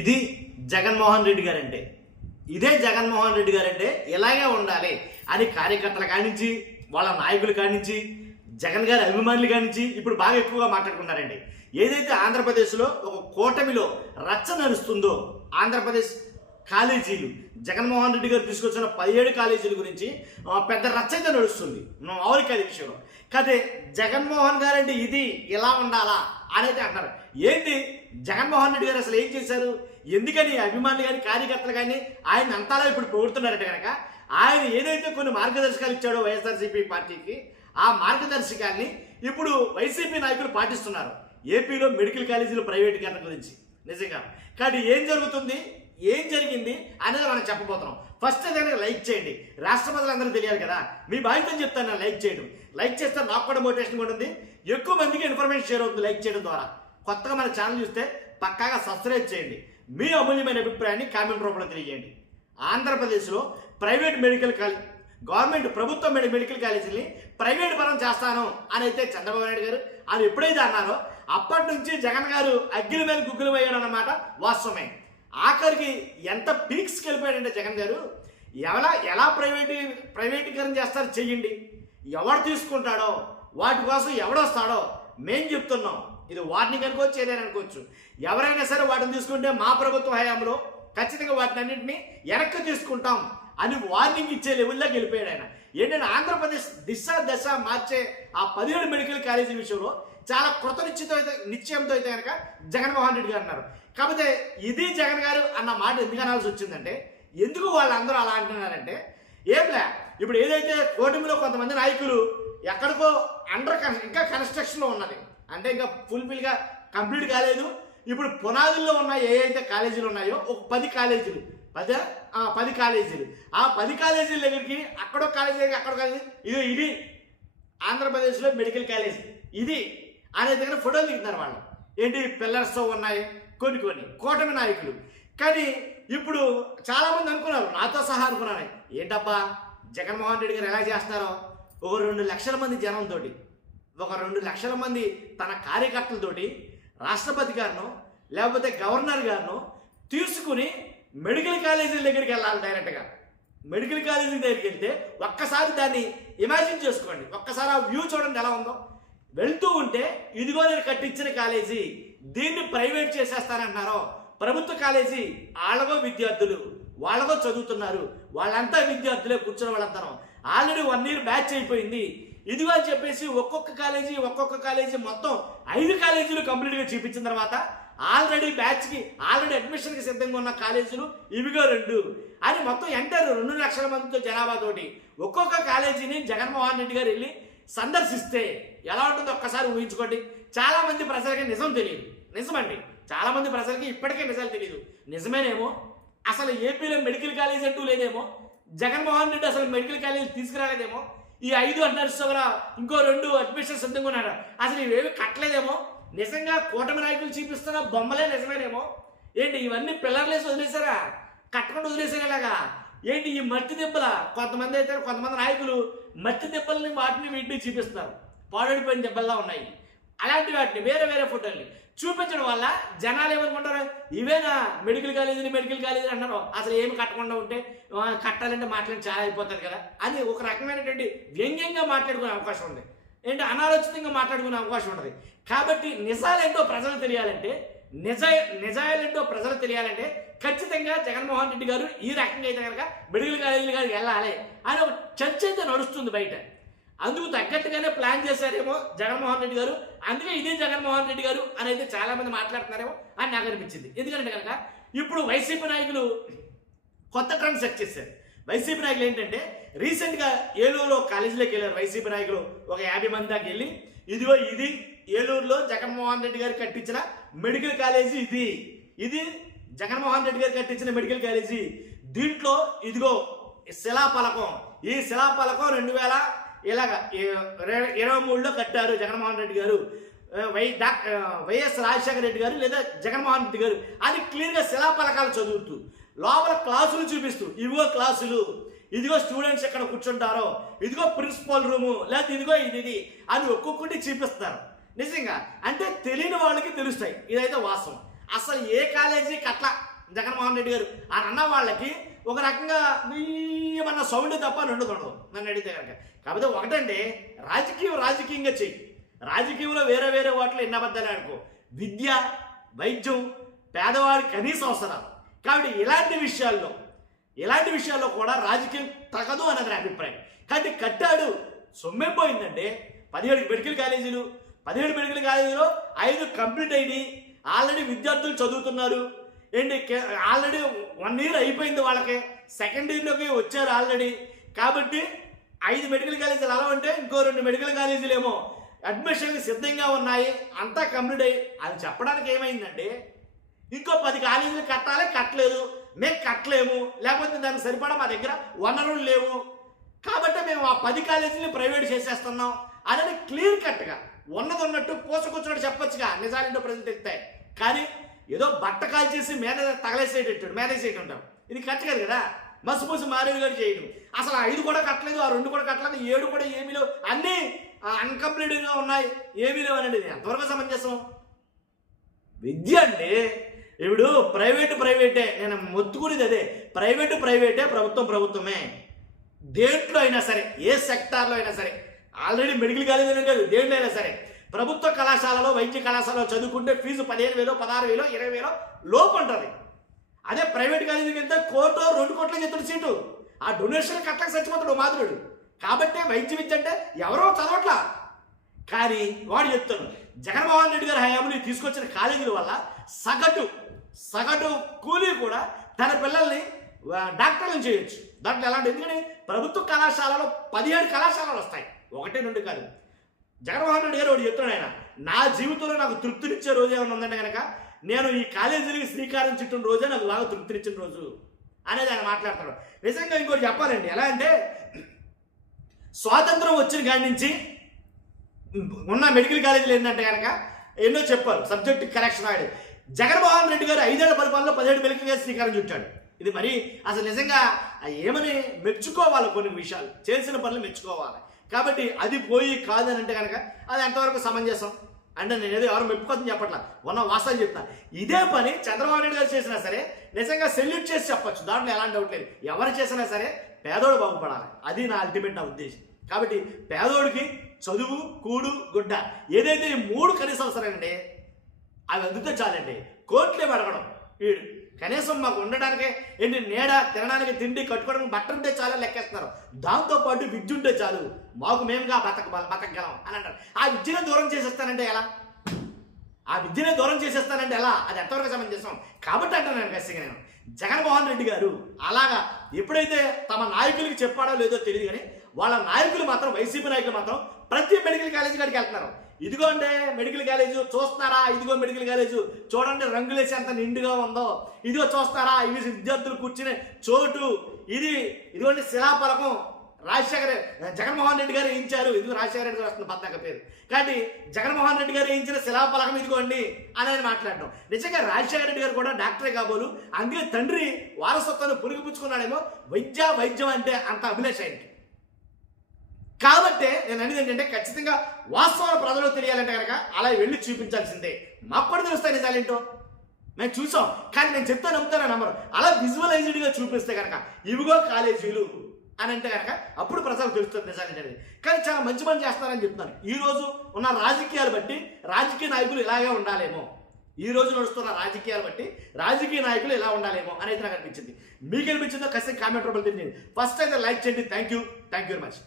ఇది జగన్మోహన్ రెడ్డి గారంటే, ఇదే జగన్మోహన్ రెడ్డి గారంటే ఇలాగే ఉండాలి అని కార్యకర్తల కానించి, వాళ్ళ నాయకులు కానించి, జగన్ గారి అభిమానులు కానించి ఇప్పుడు బాగా ఎక్కువగా మాట్లాడుకున్నారండి. ఏదైతే ఆంధ్రప్రదేశ్లో ఒక కూటమిలో రచ్చ నడుస్తుందో, ఆంధ్రప్రదేశ్ కాలేజీలు జగన్మోహన్ రెడ్డి గారు తీసుకొచ్చిన 17 కాలేజీల గురించి పెద్ద రచ్చ అయితే నడుస్తుంది మామూలుగా విషయంలో. కాదే జగన్మోహన్ గారు అంటే ఇది ఇలా ఉండాలా అనేది అంటారు. ఏంటి జగన్మోహన్ రెడ్డి గారు అసలు ఏం చేశారు? ఎందుకని అభిమానులు కానీ కార్యకర్తలు కానీ ఆయన అంతలా ఇప్పుడు పొగుడుతున్నారంటే కనుక, ఆయన ఏదైతే కొన్ని మార్గదర్శకాలు ఇచ్చాడో వైఎస్ఆర్సీపీ పార్టీకి, ఆ మార్గదర్శకాన్ని ఇప్పుడు వైసీపీ నాయకులు పాటిస్తున్నారు. ఏపీలో మెడికల్ కాలేజీలు ప్రైవేటీకరణ గురించి నిజంగా. కానీ ఏం జరుగుతుంది, ఏం జరిగింది అనేది మనం చెప్పబోతున్నాం. ఫస్ట్ ఏదైనా లైక్ చేయండి, రాష్ట్ర ప్రజలందరూ తెలియాలి కదా. మీ బాధ్యతను చెప్తాను, లైక్ చేయడం. లైక్ చేస్తే నాకు కూడా మోటివేషన్ ఉంటుంది, ఎక్కువ మందికి ఇన్ఫర్మేషన్ షేర్ అవుతుంది లైక్ చేయడం ద్వారా. కొత్తగా మన ఛానల్ చూస్తే పక్కాగా సబ్స్క్రైబ్ చేయండి. మీ అమూల్యమైన అభిప్రాయాన్ని కామెంట్ రూపంలో తెలియజేయండి. ఆంధ్రప్రదేశ్లో ప్రైవేట్ మెడికల్ కాలేజ్, గవర్నమెంట్ ప్రభుత్వ మెడికల్ కాలేజీని ప్రైవేట్ పరం చేస్తాను అని అయితే చంద్రబాబు నాయుడు గారు అది ఎప్పుడైతే అన్నారో అప్పటి నుంచి జగన్ గారు అగ్గిల మీద గుగ్గులు వేయడం అన్నమాట వాస్తవమే. ఆఖరికి ఎంత పీక్స్కి వెళ్ళిపోయాడంటే జగన్ గారు, ఎలా ప్రైవేటీకరణ చేస్తారో చెయ్యండి, ఎవడు తీసుకుంటాడో వాటి కోసం ఎవడొస్తాడో మేము చెప్తున్నాం. ఇది వార్నింగ్ అనుకోవచ్చు, ఏదైనా అనుకోవచ్చు. ఎవరైనా సరే వాటిని తీసుకుంటే మా ప్రభుత్వ హయాంలో ఖచ్చితంగా వాటిని అన్నింటినీ వెనక్కి తీసుకుంటాం అని వార్నింగ్ ఇచ్చే లెవెల్లోకి వెళ్ళిపోయాడు ఆయన. ఏంటంటే ఆంధ్రప్రదేశ్ దశ మార్చే ఆ 17 మెడికల్ కాలేజీ విషయంలో చాలా కృత నిశ్చయంతో అయితే కనుక జగన్మోహన్ రెడ్డి గారు అన్నారు. కాకపోతే ఇది జగన్ గారు అన్న మాట ఎందుకు అనాల్సి వచ్చిందంటే, ఎందుకు వాళ్ళందరూ అలా అంటున్నారంటే, ఏంలే ఇప్పుడు ఏదైతే కూటమిలో కొంతమంది నాయకులు ఎక్కడికో ఇంకా కన్స్ట్రక్షన్లో ఉన్నది, అంటే ఇంకా ఫుల్ఫిల్గా కంప్లీట్ కాలేదు. ఇప్పుడు పునాదుల్లో ఉన్న ఏవైతే కాలేజీలు ఉన్నాయో ఒక 10 కాలేజీలు, 10 కాలేజీలు, ఆ 10 కాలేజీల దగ్గరికి అక్కడో కాలేజీ దగ్గర అక్కడో కాలేజీ, ఇది ఆంధ్రప్రదేశ్లో మెడికల్ కాలేజ్ ఇది అనే దగ్గర ఫోటోలు దిగుతున్నారు వాళ్ళు. ఏంటి పిల్లర్స్తో ఉన్నాయి కొన్ని కూటమి నాయకులు. కానీ ఇప్పుడు చాలామంది అనుకున్నారు, నాతో సహా అనుకున్నాను, ఏంటబ్బా జగన్మోహన్ రెడ్డి గారు ఎలా చేస్తున్నారో, ఒక 2 లక్షల మంది జనంతో, ఒక 2 లక్షల మంది తన కార్యకర్తలతోటి రాష్ట్రపతి గారినో లేకపోతే గవర్నర్ గారినో తీసుకుని మెడికల్ కాలేజీల దగ్గరికి వెళ్ళాలి. డైరెక్ట్గా మెడికల్ కాలేజీ దగ్గరికి వెళ్తే ఒక్కసారి దాన్ని ఇమాజిన్ చేసుకోండి, ఒక్కసారి ఆ వ్యూ చూడండి ఎలా ఉందో. వెళ్తూ ఉంటే ఇదిగో నేను కట్టించిన కాలేజీ, దీన్ని ప్రైవేట్ చేసేస్తానంటున్నారో, ప్రభుత్వ కాలేజీ వాళ్ళగో విద్యార్థులు వాళ్ళగో చదువుతున్నారు, వాళ్ళంతా విద్యార్థులే కూర్చున్న వాళ్ళంతా ఆల్రెడీ 1 year బ్యాచ్ అయిపోయింది. ఇదిగో అని చెప్పేసి ఒక్కొక్క కాలేజీ మొత్తం 5 కాలేజీలు కంప్లీట్గా చూపించిన తర్వాత ఆల్రెడీ అడ్మిషన్కి సిద్ధంగా ఉన్న కాలేజీలు ఇవిగో 2 అని మొత్తం ఎంటర్ 2 లక్షల మందితో జనాభాతోటి ఒక్కొక్క కాలేజీని జగన్మోహన్ రెడ్డి గారు వెళ్ళి సందర్శిస్తే ఎలా ఉంటుందో ఒక్కసారి ఊహించుకోండి. చాలా మంది ప్రజలకి నిజం తెలియదు, నిజమండి, చాలా మంది ప్రజలకి ఇప్పటికే నిజాలు తెలియదు. నిజమేనేమో, అసలు ఏపీలో మెడికల్ కాలేజ్ అంటూ లేదేమో, జగన్మోహన్ రెడ్డి అసలు మెడికల్ కాలేజ్ తీసుకురాలేదేమో, ఈ 5 అంటున్నారు, ఇంకో 2 అడ్మిషన్ సిద్ధంగా ఉన్నాడు, అసలు ఇవేవి కట్టలేదేమో, నిజంగా కూటమి నాయకులు చూపిస్తున్న బొమ్మలే నిజమేనేమో. ఏంటి ఇవన్నీ పిల్లర్లేసి వదిలేసారా, కట్టకుండా వదిలేసారా ఇలాగా? ఏంటి ఈ మట్టి దెబ్బల కొంతమంది నాయకులు మట్టి దెబ్బల్ని వీటిని చూపిస్తారు, పాడైపోయిన దెబ్బల్లా ఉన్నాయి. అలాంటి వాటిని వేరే ఫోటోల్ని చూపించడం వల్ల జనాలు ఏమనుకుంటారు, ఇవేనా మెడికల్ కాలేజీలు అన్నారు, అసలు ఏమి కట్టకుండా ఉంటే కట్టాలంటే మాట్లాడి చాలా అయిపోతుంది కదా అని ఒక రకమైనటువంటి వ్యంగ్యంగా మాట్లాడుకునే అవకాశం ఉంది, ఏంటి అనాలోచితంగా మాట్లాడుకునే అవకాశం ఉంటుంది. కాబట్టి నిజాలేంటో ప్రజలు తెలియాలంటే ఖచ్చితంగా జగన్మోహన్ రెడ్డి గారు ఈ రకంగా అయితే కనుక మెడికల్ కాలేజీలు గారికి వెళ్ళాలి అని ఒక చర్చ అయితే నడుస్తుంది బయట. అందుకు తగ్గట్టుగానే ప్లాన్ చేశారేమో జగన్మోహన్ రెడ్డి గారు, అందుకే ఇదే జగన్మోహన్ రెడ్డి గారు అని అయితే చాలా మంది మాట్లాడుతున్నారేమో అని నాకు అనిపించింది. ఎందుకంటే కనుక ఇప్పుడు వైసీపీ నాయకులు కొత్త ట్రెండ్ సెట్ చేశారు. వైసీపీ నాయకులు ఏంటంటే రీసెంట్గా ఏలూరులో కాలేజీలోకి వెళ్ళారు. వైసీపీ నాయకులు ఒక 50 మంది దాకా వెళ్ళి, ఇదిగో ఇది ఏలూరులో జగన్మోహన్ రెడ్డి గారు కట్టించిన మెడికల్ కాలేజీ, ఇది జగన్మోహన్ రెడ్డి గారు కట్టించిన మెడికల్ కాలేజీ, దీంట్లో ఇదిగో శిలాఫలకం, ఈ శిలాఫలకం 2023లో కట్టారు జగన్మోహన్ రెడ్డి గారు, వైఎస్ రాజశేఖర రెడ్డి గారు లేదా జగన్మోహన్ రెడ్డి గారు అని క్లియర్గా శిలాఫలకాలు చదువుతూ లోపల క్లాసులు చూపిస్తూ, ఇదిగో క్లాసులు, ఇదిగో స్టూడెంట్స్ ఎక్కడ కూర్చుంటారో, ఇదిగో ప్రిన్సిపల్ రూము, లేకపోతే ఇదిగో ఇది అని ఒక్కొక్కటి చూపిస్తారు. నిజంగా అంటే తెలియని వాళ్ళకి తెలుస్తాయి, ఇదైతే వాస్తవం. అసలు ఏ కాలేజీ కట్ల జగన్మోహన్ రెడ్డి గారు అని అన్న వాళ్ళకి ఒక రకంగా ఏమన్నా సౌండ్ తప్ప ఉండదు నన్ను అడిగితే కనుక. కాకపోతే ఒకటండి, రాజకీయంగా చెయ్యి. రాజకీయంలో వేరే వేరే వాటిలో ఎన్ని అబద్ధాలు ఆడుకో. విద్య, వైద్యం, పేదవాడి కనీస అవసరాలు. కాబట్టి ఇలాంటి విషయాల్లో కూడా రాజకీయం తగదు అన్నది నా అభిప్రాయం. కానీ కట్టాడు, సొమ్మైపోయిందంటే 17 మెడికల్ కాలేజీలు 5 కంప్లీట్ అయినాయి. ఆల్రెడీ విద్యార్థులు చదువుతున్నారు. ఏంటి, ఆల్రెడీ 1 ఇయర్ అయిపోయింది వాళ్ళకి, సెకండ్ ఇయర్లోకి వచ్చారు ఆల్రెడీ. కాబట్టి 5 మెడికల్ కాలేజీలు అలా ఉంటే ఇంకో 2 మెడికల్ కాలేజీలు ఏమో అడ్మిషన్కి సిద్ధంగా ఉన్నాయి, అంతా కంప్లీట్ అయ్యి. అది చెప్పడానికి ఏమైందంటే ఇంకో 10 కాలేజీలు కట్టలేదు, మేము కట్టలేము, లేకపోతే దానికి సరిపడా మా దగ్గర వనరులు లేవు, కాబట్టి మేము ఆ 10 కాలేజీని ప్రైవేట్ చేసేస్తున్నాం అనేది క్లియర్ కట్గా ఉన్నట్టు పోసుకొచ్చినట్టు చెప్పొచ్చుగా. నిజాలేంటో ప్రజలు తెలుస్తాయి. కానీ ఏదో బట్ట కాల్చేసి మేనేజ్ ఉంటాం. ఇది కట్టలేదు కదా. మసి మారేడు గారు చేయడం. అసలు 5 కూడా కట్టలేదు, ఆ 2 కూడా కట్టలేదు, 7 కూడా ఏమీ లేవు, అన్నీ అన్కంప్లీట్గా ఉన్నాయి, ఏమీ లేవు అనేది ఎంతవరకు సమంజసం? విద్య అంటే ఇప్పుడు ప్రైవేటే, నేను మొత్తుకునేది అదే. ప్రైవేటే, ప్రభుత్వమే. దేంట్లో అయినా సరే, ఏ సెక్టార్లో అయినా సరే, ఆల్రెడీ మెడికల్ కాలేజీలో కాదు, దేంట్లో అయినా సరే, ప్రభుత్వ కళాశాలలో వైద్య కళాశాలలో చదువుకుంటే ఫీజు 15,000, 16,000, 20,000 లోపు ఉంటుంది. అదే ప్రైవేట్ కాలేజీకి వెళ్తే 1 కోటి 2 కోట్ల చెత్తుడు సీటు, ఆ డొనేషన్ కట్టక చచ్చిపోతాడు మాధురుడు. కాబట్టి వైద్య విద్య అంటే ఎవరో చదవట్లా. కానీ వాడు చెప్తాను, జగన్మోహన్ రెడ్డి గారి హయాంలో తీసుకొచ్చిన కాలేజీల వల్ల సగటు కూలీ కూడా తన పిల్లల్ని డాక్టర్లను చేయొచ్చు. దాంట్లో ఎలాంటి, ఎందుకని ప్రభుత్వ కళాశాలలో 17 కళాశాలలు వస్తాయి, 1, 2 కాదు. జగన్మోహన్ రెడ్డి గారు ఒకటి చెప్తున్నాడు, ఆయన నా జీవితంలో నాకు తృప్తినిచ్చే రోజు ఏమైనా ఉందంటే కనుక నేను ఈ కాలేజీలకి శ్రీకారం చుట్టిన రోజే నాకు బాగా తృప్తినిచ్చిన రోజు అనేది ఆయన మాట్లాడతాడు. నిజంగా ఇంకోటి చెప్పాలండి, ఎలా అంటే స్వాతంత్రం వచ్చిన కాడి నుంచి ఉన్న మెడికల్ కాలేజీలు ఏంటంటే కనుక ఎన్నో చెప్పారు, సబ్జెక్ట్ కరెక్షన్ ఆడు. జగన్మోహన్ రెడ్డి గారు 5 ఏళ్ల పరిపాలనలో 17 మెడికల్ కాలేజీ శ్రీకారం చుట్టాడు. ఇది మరి అసలు నిజంగా ఏమని మెచ్చుకోవాలి, కొన్ని విషయాలు చేసిన పనులు మెచ్చుకోవాలి. కాబట్టి అది పోయి కాదని అంటే కనుక అది ఎంతవరకు సమంజసం అంటే నేను ఏదో ఎవరు మెప్పుకోదని చెప్పట్లా, ఉన్న వాస్తవం చెప్తాను. ఇదే పని చంద్రబాబు నాయుడు గారు చేసినా సరే నిజంగా సెల్యూట్ చేసి చెప్పచ్చు, దాంట్లో ఎలాంటి డౌట్ లేదు. ఎవరు చేసినా సరే పేదోడు బాగుపడాలి, అది నా అల్టిమేట్ నా ఉద్దేశం. కాబట్టి పేదోడికి చదువు, కూడు, గుడ్డ ఏదైతే ఈ 3 కనీస అవసరమండి, అవి అందుతే చాలండి. కోట్లే అడగడం, వీడు కనీసం మాకు ఉండడానికి ఏంటి, నీడ, తినడానికి తిండి, కట్టుకోవడానికి బట్ట ఉంటే చాలా లెక్కేస్తున్నారు. దాంతోపాటు విద్య ఉంటే చాలు, మాకు మేముగా బతకగలం అని అంటారు. ఆ విద్యనే దూరం చేసేస్తానంటే ఎలా? అది ఎంతవరకు సమంజసం? కాబట్టి అంటాను నేను ఖచ్చితంగా, నేను జగన్మోహన్ రెడ్డి గారు అలాగా ఎప్పుడైతే తమ నాయకులకి చెప్పాడో లేదో తెలియదు, కానీ వాళ్ళ నాయకులు మాత్రం, వైసీపీ నాయకులు మాత్రం ప్రతి మెడికల్ కాలేజీ కాడికి వెళ్తున్నారు. ఇదిగో అంటే మెడికల్ కాలేజీ చూస్తున్నారా, ఇదిగో మెడికల్ కాలేజీ చూడండి రంగులేసి ఎంత నిండుగా ఉందో, ఇదిగో చూస్తారా ఇవి విద్యార్థులు కూర్చునే చోటు, ఇదిగోండి శిలాఫలకం జగన్మోహన్ రెడ్డి గారు వేయించారు, ఇదిగో రాజశేఖర రెడ్డి గారు వస్తుంది పద్దాక పేరు, కానీ జగన్మోహన్ రెడ్డి గారు వేయించిన శిలాఫలకం ఇదిగోండి అనేది మాట్లాడడం. నిజంగా రాజశేఖర రెడ్డి గారు కూడా డాక్టరే కాబోలు, అందుకే తండ్రి వారసత్వాన్ని పురుగుపుచ్చుకున్నాడేమో. వైద్యం అంటే అంత అభిలాష ఆయనకి. కాబట్టి నేను అనేది ఏంటంటే ఖచ్చితంగా వాస్తవాలు ప్రజలకు తెలియాలంటే కనుక అలా వెళ్ళి చూపించాల్సిందే. మాకు కూడా తెలుస్తాయి నిజాలేంటో, మేము చూసాం. కానీ నేను చెప్తా నమ్ముతారా నమ్మరు, అలా విజువలైజ్డ్గా చూపిస్తే కనుక ఇవిగో కాలేజీలు అని అంటే కనుక అప్పుడు ప్రజలకు తెలుస్తుంది నిజాలేంటది. కానీ చాలా మంచి పని చేస్తారని చెప్తున్నాను. ఈరోజు ఉన్న రాజకీయాలు బట్టి రాజకీయ నాయకులు ఇలాగే ఉండాలేమో, ఈ రోజు నడుస్తున్న రాజకీయాలు బట్టి రాజకీయ నాయకులు ఇలా ఉండాలేమో అనేది నాకు అనిపించింది. మీకు అనిపించిందో ఖచ్చితంగా కామెంట్ రూపంలో తెలియదు. ఫస్ట్ అయితే లైక్ చేయండి. Thank you very much.